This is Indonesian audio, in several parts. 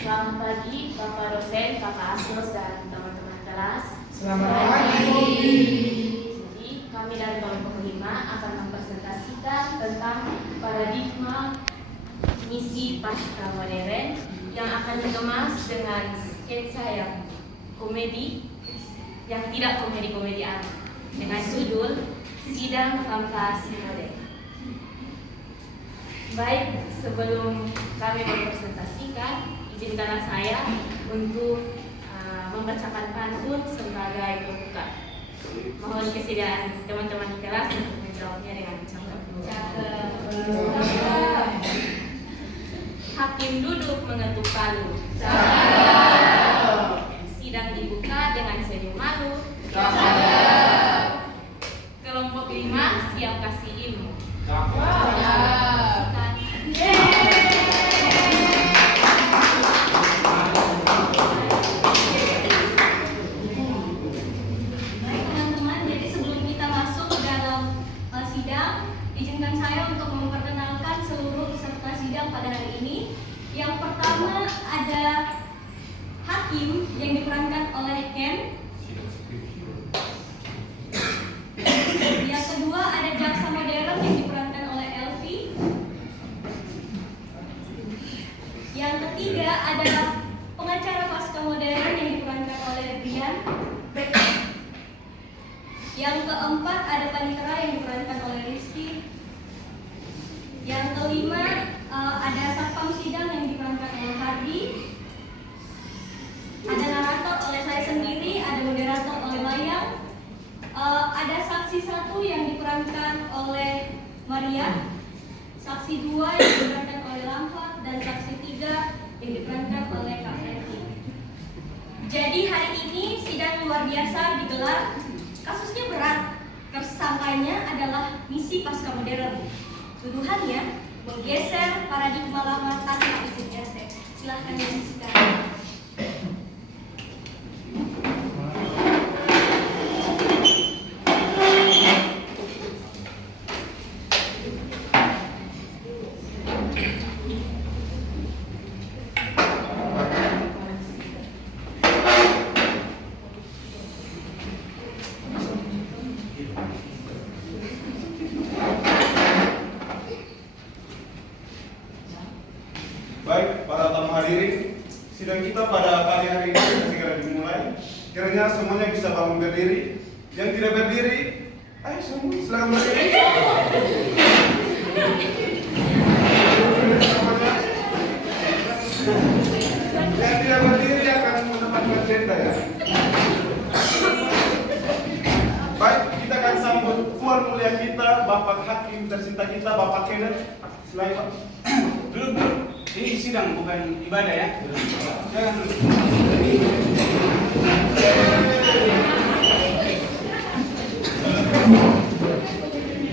Selamat pagi Bapak dosen, Kakak Asros, dan teman-teman kelas. Selamat pagi. Jadi kami dari kelompok 5 akan mempresentasikan tentang paradigma misi pasca modern yang akan dikemas dengan sketsa yang komedi, yang tidak komedi-komedian, dengan judul Sidang Tanpa Sinode. Baik, sebelum kami mempresentasikan, izinkanlah saya untuk membacakan pantun sebagai pembuka. Mohon kesediaan teman-teman di kelas untuk menjawabnya dengan cakep. Hakim duduk mengetuk palu. Sidang dibuka dengan senyum malu. Kelompok 5 siap kasih ilmu. Izinkan saya untuk memperkenalkan seluruh peserta sidang pada hari ini. Yang pertama ada hakim yang diperankan oleh Ken. Yang kedua ada jaksa modern yang diperankan oleh Elvi. Yang ketiga ada pengacara pasca modern yang diperankan oleh Brian. Yang keempat ada panitera yang diperankan oleh Rizky. Yang kelima ada satpam sidang yang diperankan oleh Hardi. Ada narator oleh saya sendiri, ada moderator oleh Mayang. Ada saksi 1 yang diperankan oleh Maria, saksi 2 yang diperankan oleh Lampat, dan saksi 3 yang diperankan oleh Kak Eti. Jadi hari ini sidang luar biasa digelar. Kasusnya berat, tersangkanya adalah misi pasca modern. Tuduhannya menggeser paradigma lama tanpa izin RT. Silahkan disaksikan. Baik, para tamu hadirin, sidang kita pada pagi hari ini segera dimulai. Kiranya semuanya bisa bangun berdiri. Yang tidak berdiri, ayo semua silakan berdiri. Semuanya. Yang tidak berdiri akan mendapatkan cerita ya. Baik, kita akan sambut tuan mulia kita, Bapak Hakim tercinta kita, Bapak Kenneth. Silakan Pak. Duduk. Ini sidang bukan ibadah ya. Jangan duduk.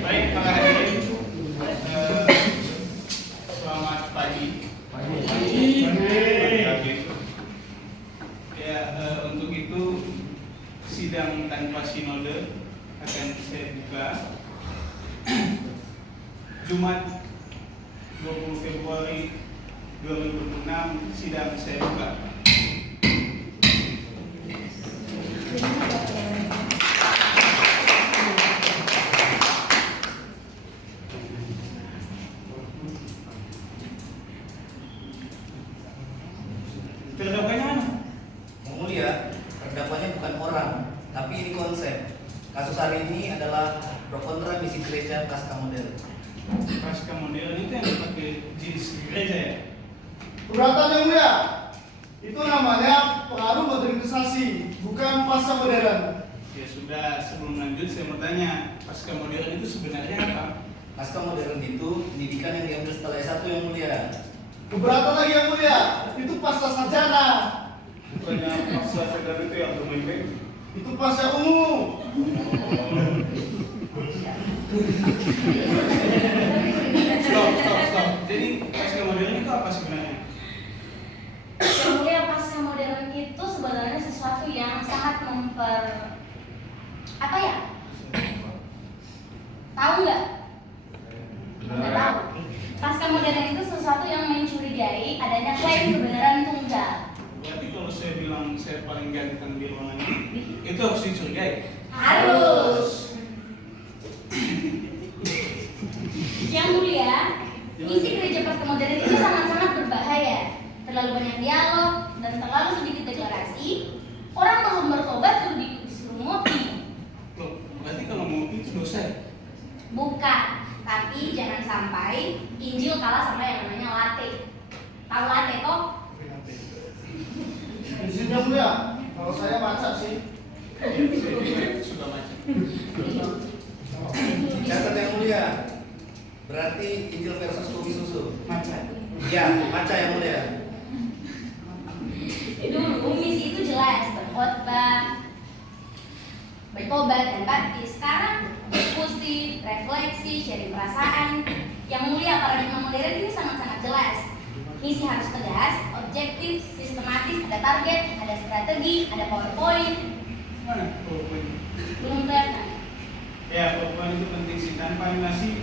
Baik, para hadirin. Selamat pagi. Ya, untuk itu sidang tanpa sinode akan saya buka Jumat 20 Februari 2006 sidang saya buka. Terdakwanya mana? Mulia, terdakwanya bukan orang, tapi ini konsep. Kasus hari ini adalah pro kontra misi gereja pasca modern. Pasca modern itu yang dipakai jenis gereja ya? Keberatan yang mulia, itu namanya pengaruh modernisasi, bukan pasca modern. Ya sudah, sebelum lanjut saya mau tanya, pasca modern itu sebenarnya apa? Pasca modern itu pendidikan yang diambil setelah S1 yang mulia. Keberatan lagi yang mulia, itu pasca sarjana. Bukannya pasca sarjana itu yang bermain-main? Itu pasca umum. Stop. Jadi pasca modern itu apa sebenarnya? Kemudian pasca modern itu sebenarnya sesuatu yang sangat tahu nggak? Nggak tahu. Pasca modern itu sesuatu yang mencurigai adanya klaim kebenaran tunggal. Berarti kalau saya bilang saya paling ganteng di ruangan ini, itu harus dicurigai. Harus. Yang mulia, misi gereja pasca modern itu sangat-sangat berbahaya. Terlalu banyak dialog dan terlalu sedikit deklarasi. Orang belum bertobat disuruh ngopi. Loh, berarti kalau mau itu dosa ya? Bukan, tapi jangan sampai Injil kalah sama yang namanya latte. Tahu latte toh? Izinnya mulia, kalau saya baca sih. Saya sudah baca. Catat yang mulia. Berarti Injil versus kopi susu. Maca. Ya, baca yang mulia. Dulu misi itu jelas, berkhotbah, bertobat dan baptis. Sekarang diskusi, refleksi, sharing perasaan. Yang mulia paradigma modern ini sangat-sangat jelas. Misi harus tegas, objektif, sistematis, ada target, ada strategi, ada PowerPoint. Mana PowerPoint? Belum kelihatan. Ya, PowerPoint itu penting sih. Tanpa animasi,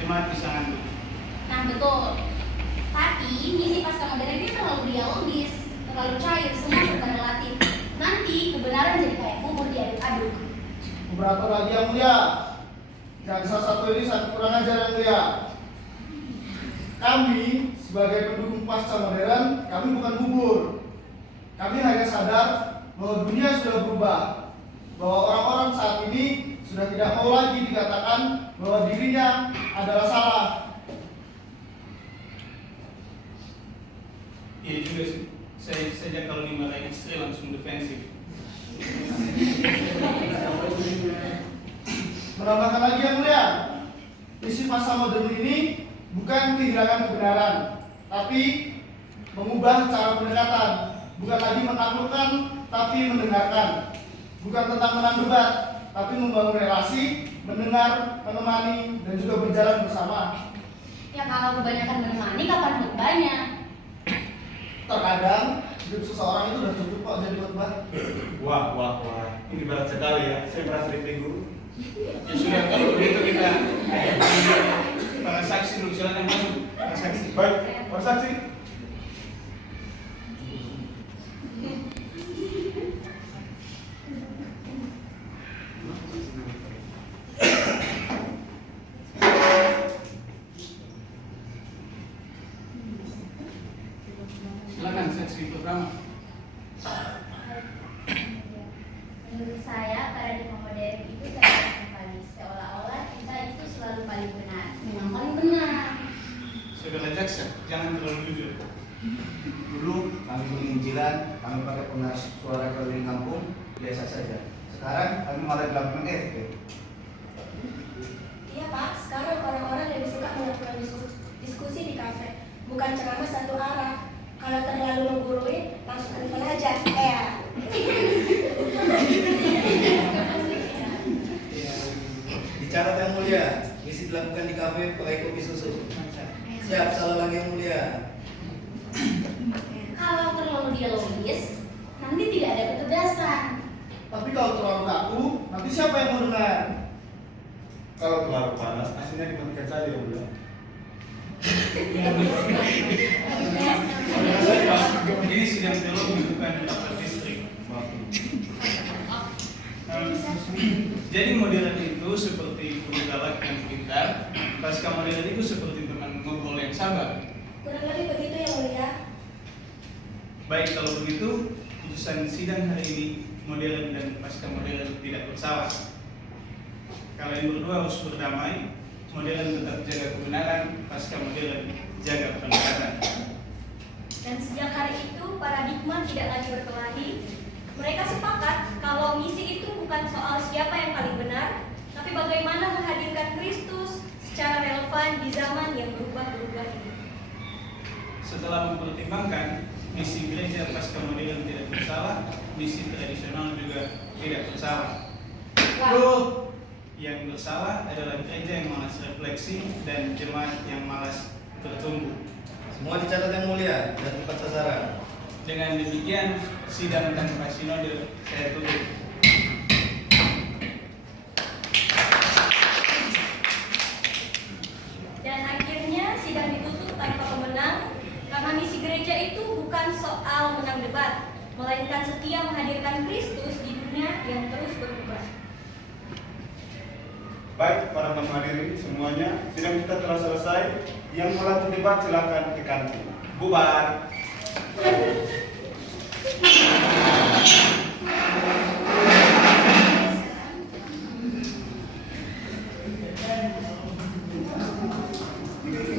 jemaat bisa ngantuk. Nah betul. Tapi misi pasca modern ini terlalu dialogis, terlalu cair, semua serba relatif. Nanti kebenaran jadi kayak bubur diaduk-aduk. Beberapa lagi yang mulia. Dan salah satu ini sangat kurang ajar yang mulia. Kami sebagai pendukung pasca modern, kami bukan bubur. Kami hanya sadar bahwa dunia sudah berubah. Bahwa orang-orang saat ini sudah tidak mau lagi dikatakan bahwa dirinya adalah salah. Iya juga sih. Saya saja kalau dimarahin istri langsung defensif. Menambahkan lagi yang mulia, misi pasca modern ini bukan kehilangan kebenaran, tapi mengubah cara pendekatan. Bukan lagi menaklukkan, tapi mendengarkan. Bukan tentang menang debat, tapi membangun relasi, mendengar, menemani, dan juga berjalan bersama. Ya kalau kebanyakan menemani, kapan khotbahnya? Terkadang hidup seseorang itu sudah cukup kok jadi khotbah. Wah. Ini berat sekali ya. Saya merasa ditegur. Ya sudah, kalau begitu kita para saksi dulu, silakan yang masuk. Para saksi. Baik, Pak Saksi. Silakan saksi pertama. Menurut saya, paradigma modern itu sangat simpanis. Seolah-olah kita itu selalu paling benar. Memang paling benar. Saudara jaksa, jangan terlalu jujur. Dulu kami penginjilan, kami pakai pengeras suara keliling kampung, biasa saja. Sekarang kami malah dilakukan FP. Iya Pak, sekarang orang-orang lebih suka melakukan diskusi di kafe, bukan ceramah satu arah. Kalau terlalu menggurui, langsung telepon aja. Dicatat yang mulia, misi dilakukan di kafe pakai kopi susu. Siap, salah lagi yang mulia. Kalau terlalu dialogis, nanti tidak ada ketegasan. Tapi kalau terlalu kaku, nanti siapa yang mau dengar? Kalau terlalu panas, asinnya dimatikan saja ya udah. Ini sidang teologi bukan rapat distrik. Jadi modern itu seperti guru galak yang pintar, pasca modern itu seperti teman ngobrol yang sabar. Kurang lebih begitu ya mulia. Baik, kalau begitu putusan sidang hari ini modern dan pasca modern tidak bersalah. Kalian berdua harus berdamai. Modern tetap jaga kebenaran, pasca modern jaga pendekatan. Dan sejak hari itu paradigma tidak lagi berkelahi. Mereka sepakat kalau misi itu bukan soal siapa yang paling benar, tapi bagaimana menghadirkan Kristus secara relevan di zaman yang berubah-ubah ini. Setelah mempertimbangkan misi gereja pasca modern tidak bersalah, misi tradisional juga tidak bersalah. Yang bersalah adalah gereja yang malas refleksi dan jemaat yang malas bertumbuh. Semua dicatat yang mulia dan tepat sasaran. Dengan demikian, sidang tanpa sinode saya tutup. Dan akhirnya sidang ditutup tanpa pemenang karena misi gereja itu bukan soal menang debat, melainkan setia menghadirkan Kristus di dunia yang terus berubah. Baik, para tamu hadirin semuanya, sidang kita telah selesai. Yang mau lanjut debat silakan ke kantin. Bubar.